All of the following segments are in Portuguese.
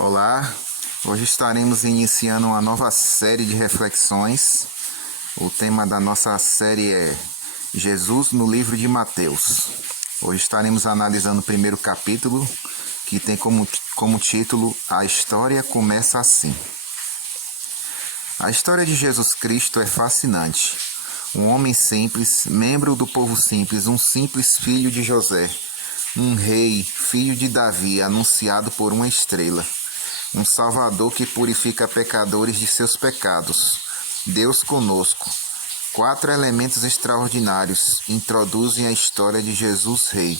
Olá, hoje estaremos iniciando uma nova série de reflexões. O tema da nossa série é Jesus no livro de Mateus. Hoje estaremos analisando o primeiro capítulo, que tem como título A História Começa Assim. A história de Jesus Cristo é fascinante. Um homem simples, membro do povo simples, um simples filho de José, um rei, filho de Davi, anunciado por uma estrela. Um Salvador que purifica pecadores de seus pecados. Deus conosco. 4 elementos extraordinários introduzem a história de Jesus Rei.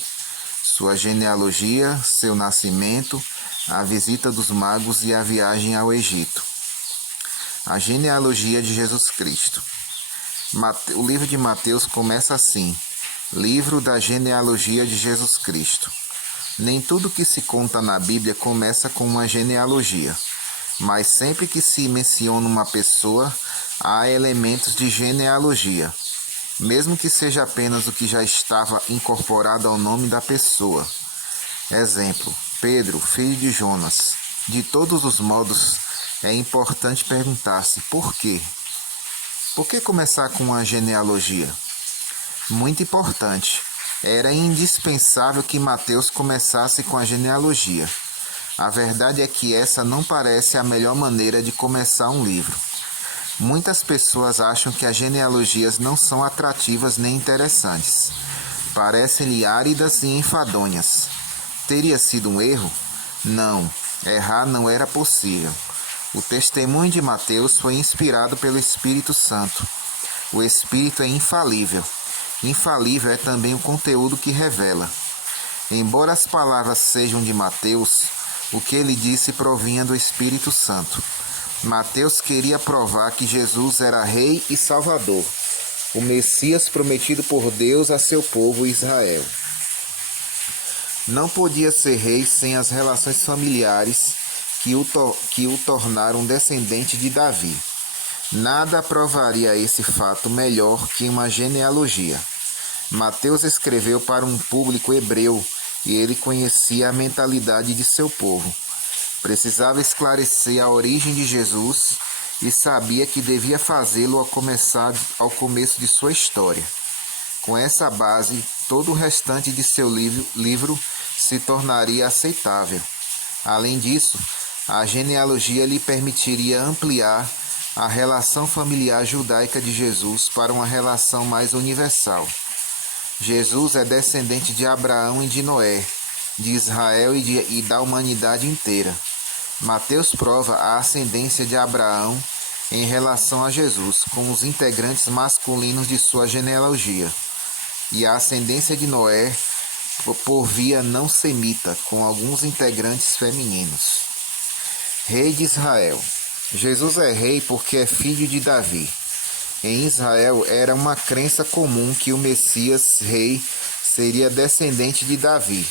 Sua genealogia, seu nascimento, a visita dos magos e a viagem ao Egito. A genealogia de Jesus Cristo. O livro de Mateus começa assim: Livro da genealogia de Jesus Cristo. Nem tudo que se conta na Bíblia começa com uma genealogia, mas sempre que se menciona uma pessoa, há elementos de genealogia, mesmo que seja apenas o que já estava incorporado ao nome da pessoa. Exemplo: Pedro, filho de Jonas. De todos os modos, é importante perguntar-se por quê? Por que começar com uma genealogia? Muito importante. Era indispensável que Mateus começasse com a genealogia. A verdade é que essa não parece a melhor maneira de começar um livro. Muitas pessoas acham que as genealogias não são atrativas nem interessantes. Parecem-lhe áridas e enfadonhas. Teria sido um erro? Não, errar não era possível. O testemunho de Mateus foi inspirado pelo Espírito Santo. O Espírito é infalível. Infalível é também o conteúdo que revela. Embora as palavras sejam de Mateus, o que ele disse provinha do Espírito Santo. Mateus queria provar que Jesus era Rei e Salvador, o Messias prometido por Deus a seu povo Israel. Não podia ser rei sem as relações familiares que o tornaram descendente de Davi. Nada provaria esse fato melhor que uma genealogia. Mateus escreveu para um público hebreu e ele conhecia a mentalidade de seu povo. Precisava esclarecer a origem de Jesus e sabia que devia fazê-lo ao começo de sua história. Com essa base, todo o restante de seu livro se tornaria aceitável. Além disso, a genealogia lhe permitiria ampliar a relação familiar judaica de Jesus para uma relação mais universal. Jesus é descendente de Abraão e de Noé, de Israel e da humanidade inteira. Mateus prova a ascendência de Abraão em relação a Jesus, com os integrantes masculinos de sua genealogia, e a ascendência de Noé por via não semita, com alguns integrantes femininos. Rei de Israel. Jesus é rei porque é filho de Davi. Em Israel era uma crença comum que o Messias rei seria descendente de Davi.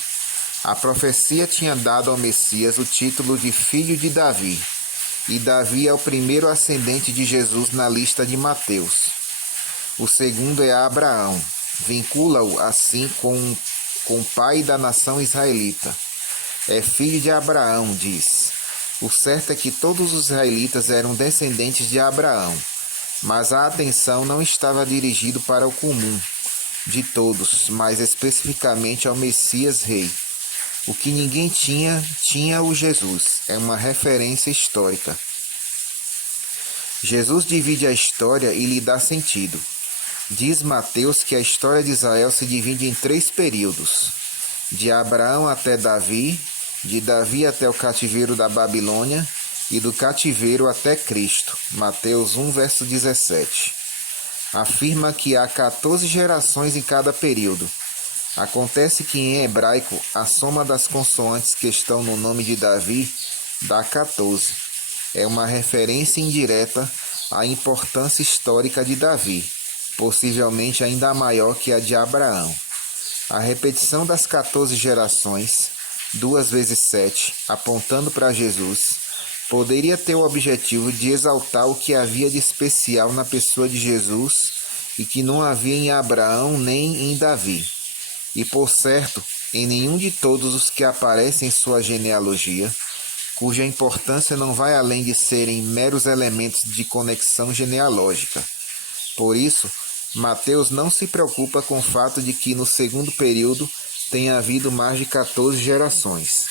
A profecia tinha dado ao Messias o título de filho de Davi, e Davi é o primeiro ascendente de Jesus na lista de Mateus. O segundo é Abraão. Vincula-o assim com o pai da nação israelita. É filho de Abraão, diz. O certo é que todos os israelitas eram descendentes de Abraão, mas a atenção não estava dirigida para o comum de todos, mas especificamente ao Messias Rei. O que ninguém tinha o Jesus. É uma referência histórica. Jesus divide a história e lhe dá sentido. Diz Mateus que a história de Israel se divide em 3 períodos: de Abraão até Davi, de Davi até o cativeiro da Babilônia e do cativeiro até Cristo. Mateus 1, verso 17. Afirma que há 14 gerações em cada período. Acontece que em hebraico a soma das consoantes que estão no nome de Davi dá 14. É uma referência indireta à importância histórica de Davi, possivelmente ainda maior que a de Abraão. A repetição das 14 gerações, 2 vezes 7, apontando para Jesus, poderia ter o objetivo de exaltar o que havia de especial na pessoa de Jesus e que não havia em Abraão nem em Davi. E, por certo, em nenhum de todos os que aparecem em sua genealogia, cuja importância não vai além de serem meros elementos de conexão genealógica. Por isso, Mateus não se preocupa com o fato de que no segundo período tenha havido mais de 14 gerações.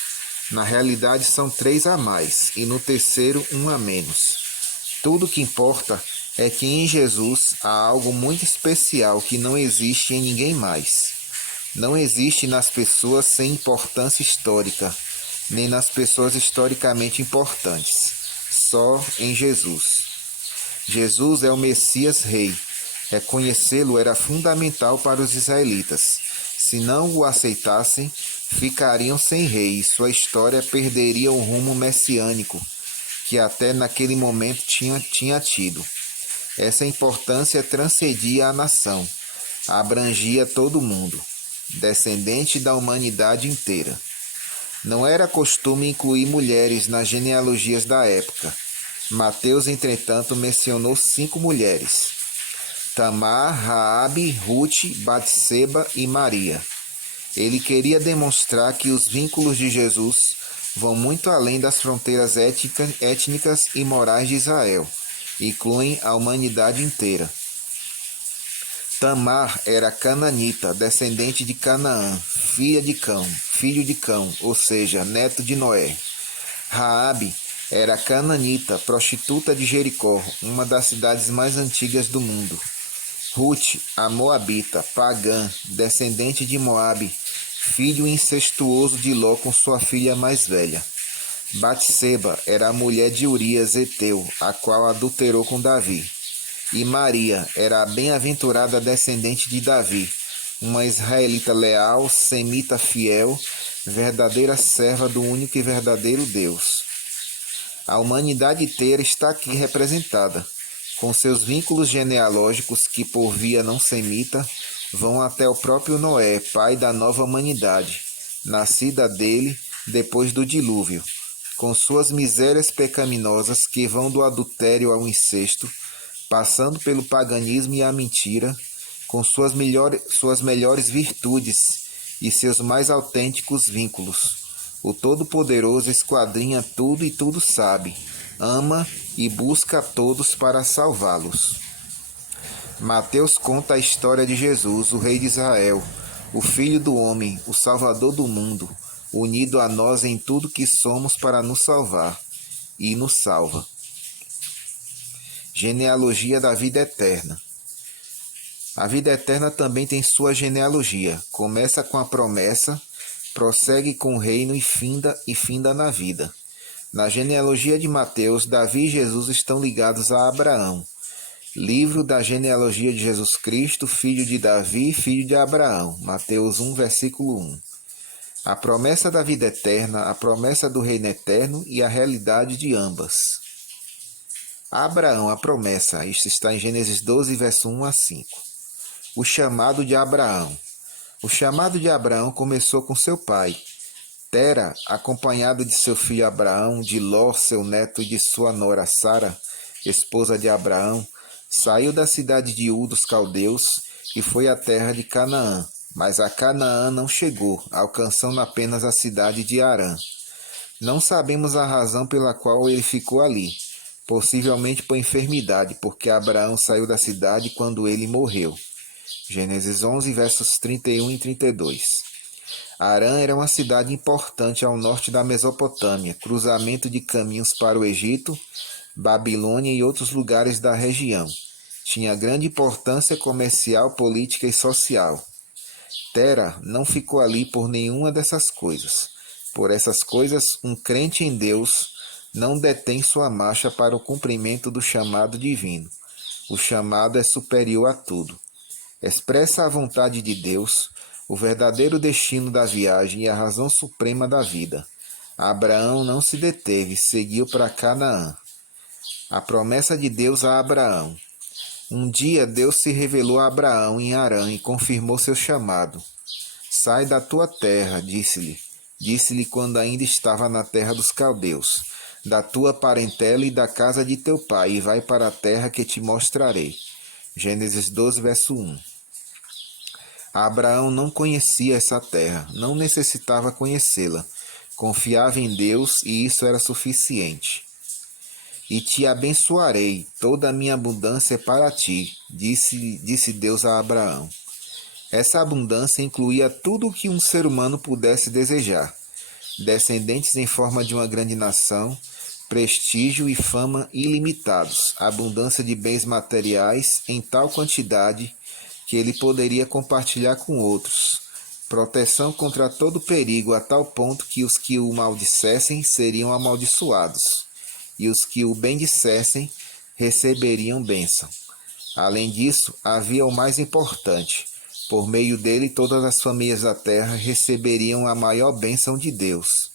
Na realidade, são 3 a mais, e no terceiro, 1 a menos. Tudo o que importa é que em Jesus há algo muito especial que não existe em ninguém mais. Não existe nas pessoas sem importância histórica, nem nas pessoas historicamente importantes. Só em Jesus. Jesus é o Messias Rei. Reconhecê-lo era fundamental para os israelitas. Se não o aceitassem, ficariam sem rei e sua história perderia o rumo messiânico que até naquele momento tinha tido. Essa importância transcendia a nação, abrangia todo mundo, descendente da humanidade inteira. Não era costume incluir mulheres nas genealogias da época. Mateus, entretanto, mencionou 5 mulheres: Tamar, Raabe, Ruth, Batseba e Maria. Ele queria demonstrar que os vínculos de Jesus vão muito além das fronteiras étnicas e morais de Israel, incluem a humanidade inteira. Tamar era cananita, descendente de Canaã, filho de Cão, ou seja, neto de Noé. Raabe era cananita, prostituta de Jericó, uma das cidades mais antigas do mundo. Ruth, a moabita, pagã, descendente de Moabe, filho incestuoso de Ló com sua filha mais velha. Batseba era a mulher de Urias heteu, a qual adulterou com Davi. E Maria era a bem-aventurada descendente de Davi, uma israelita leal, semita fiel, verdadeira serva do único e verdadeiro Deus. A humanidade inteira está aqui representada, com seus vínculos genealógicos que, por via não semita, vão até o próprio Noé, pai da nova humanidade, nascida dele depois do dilúvio, com suas misérias pecaminosas que vão do adultério ao incesto, passando pelo paganismo e a mentira, com suas melhores virtudes e seus mais autênticos vínculos. O Todo-Poderoso esquadrinha tudo e tudo sabe, ama e busca a todos para salvá-los. Mateus conta a história de Jesus, o Rei de Israel, o Filho do Homem, o Salvador do mundo, unido a nós em tudo que somos para nos salvar, e nos salva. Genealogia da vida eterna. A vida eterna também tem sua genealogia. Começa com a promessa, prossegue com o reino e finda na vida. Na genealogia de Mateus, Davi e Jesus estão ligados a Abraão. Livro da genealogia de Jesus Cristo, filho de Davi, filho de Abraão. Mateus 1, versículo 1. A promessa da vida eterna, a promessa do reino eterno e a realidade de ambas. Abraão, a promessa. Isso está em Gênesis 12, verso 1 a 5. O chamado de Abraão. O chamado de Abraão começou com seu pai. Tera, acompanhado de seu filho Abraão, de Ló, seu neto, e de sua nora Sara, esposa de Abraão, saiu da cidade de Ur dos Caldeus e foi à terra de Canaã. Mas a Canaã não chegou, alcançando apenas a cidade de Harã. Não sabemos a razão pela qual ele ficou ali. Possivelmente por enfermidade, porque Abraão saiu da cidade quando ele morreu. Gênesis 11, versos 31 e 32. Harã era uma cidade importante ao norte da Mesopotâmia, cruzamento de caminhos para o Egito, Babilônia e outros lugares da região. Tinha grande importância comercial, política e social. Tera não ficou ali por nenhuma dessas coisas. Por essas coisas, um crente em Deus não detém sua marcha para o cumprimento do chamado divino. O chamado é superior a tudo. Expressa a vontade de Deus, o verdadeiro destino da viagem e a razão suprema da vida. Abraão não se deteve, seguiu para Canaã. A promessa de Deus a Abraão. Um dia Deus se revelou a Abraão em Harã e confirmou seu chamado. Sai da tua terra, disse-lhe. Disse-lhe quando ainda estava na terra dos caldeus, da tua parentela e da casa de teu pai, e vai para a terra que te mostrarei. Gênesis 12, verso 1. Abraão não conhecia essa terra, não necessitava conhecê-la, Confiava em Deus e isso era suficiente. E te abençoarei, toda a minha abundância é para ti, disse Deus a Abraão. Essa abundância incluía tudo o que um ser humano pudesse desejar: descendentes em forma de uma grande nação, prestígio e fama ilimitados, abundância de bens materiais em tal quantidade que ele poderia compartilhar com outros, proteção contra todo perigo a tal ponto que os que o maldissessem seriam amaldiçoados, e os que o bendissessem receberiam bênção. Além disso, havia o mais importante: por meio dele todas as famílias da terra receberiam a maior bênção de Deus.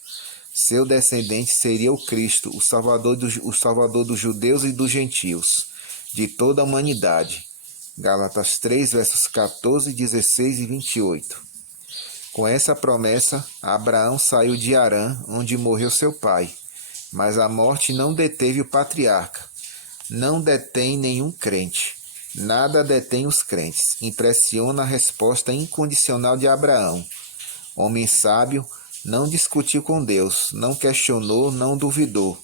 Seu descendente seria o Cristo, o Salvador dos judeus e dos gentios, de toda a humanidade. Gálatas 3, versos 14, 16 e 28. Com essa promessa, Abraão saiu de Harã, onde morreu seu pai. Mas a morte não deteve o patriarca. Não detém nenhum crente. Nada detém os crentes. Impressiona a resposta incondicional de Abraão. Homem sábio, não discutiu com Deus, não questionou, não duvidou,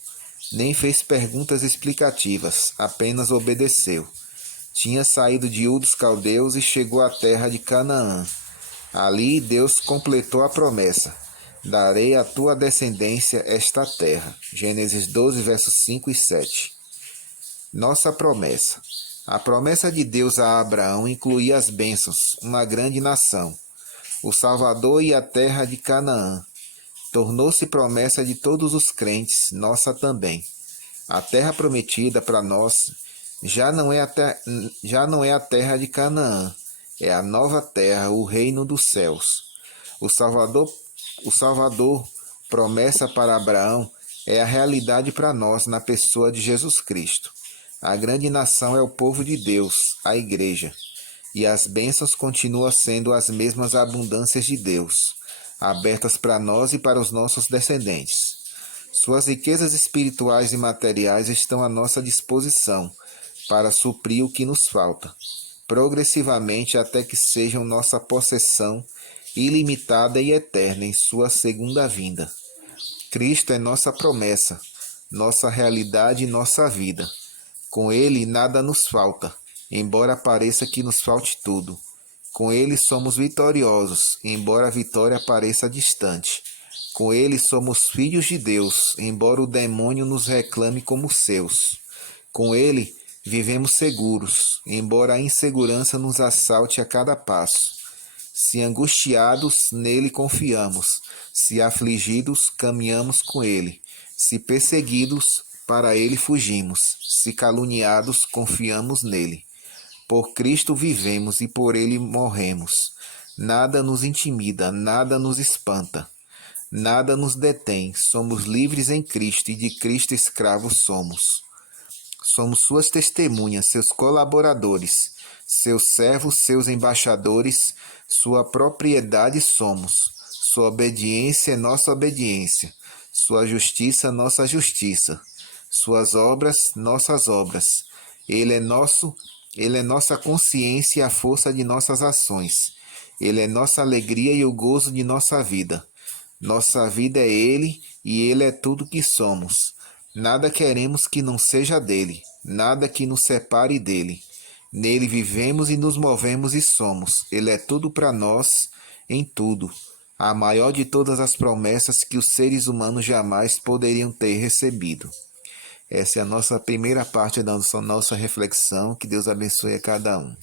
nem fez perguntas explicativas, apenas obedeceu. Tinha saído de Ur dos Caldeus e chegou à terra de Canaã. Ali Deus completou a promessa: darei à tua descendência esta terra. Gênesis 12, versos 5 e 7. Nossa promessa. A promessa de Deus a Abraão incluía as bênçãos, uma grande nação, o Salvador e a terra de Canaã. Tornou-se promessa de todos os crentes, nossa também. A terra prometida para nós já não é a terra de Canaã, é a nova terra, o reino dos céus. O Salvador, promessa para Abraão, é a realidade para nós na pessoa de Jesus Cristo. A grande nação é o povo de Deus, a igreja. E as bênçãos continuam sendo as mesmas abundâncias de Deus, abertas para nós e para os nossos descendentes. Suas riquezas espirituais e materiais estão à nossa disposição para suprir o que nos falta, progressivamente até que sejam nossa possessão ilimitada e eterna em sua segunda vinda. Cristo é nossa promessa, nossa realidade e nossa vida. Com Ele nada nos falta, embora pareça que nos falte tudo. Com Ele somos vitoriosos, embora a vitória pareça distante. Com Ele somos filhos de Deus, embora o demônio nos reclame como seus. Com Ele vivemos seguros, embora a insegurança nos assalte a cada passo. Se angustiados, nele confiamos. Se afligidos, caminhamos com Ele. Se perseguidos, para Ele fugimos. Se caluniados, confiamos nele. Por Cristo vivemos e por Ele morremos. Nada nos intimida, nada nos espanta, nada nos detém. Somos livres em Cristo e de Cristo escravos somos. Somos suas testemunhas, seus colaboradores, seus servos, seus embaixadores, sua propriedade somos. Sua obediência é nossa obediência, sua justiça nossa justiça, suas obras nossas obras. Ele é nossa consciência e a força de nossas ações. Ele é nossa alegria e o gozo de nossa vida. Nossa vida é Ele e Ele é tudo que somos. Nada queremos que não seja dele, nada que nos separe dele. Nele vivemos e nos movemos e somos. Ele é tudo para nós, em tudo. A maior de todas as promessas que os seres humanos jamais poderiam ter recebido. Essa é a nossa primeira parte da nossa reflexão. Que Deus abençoe a cada um.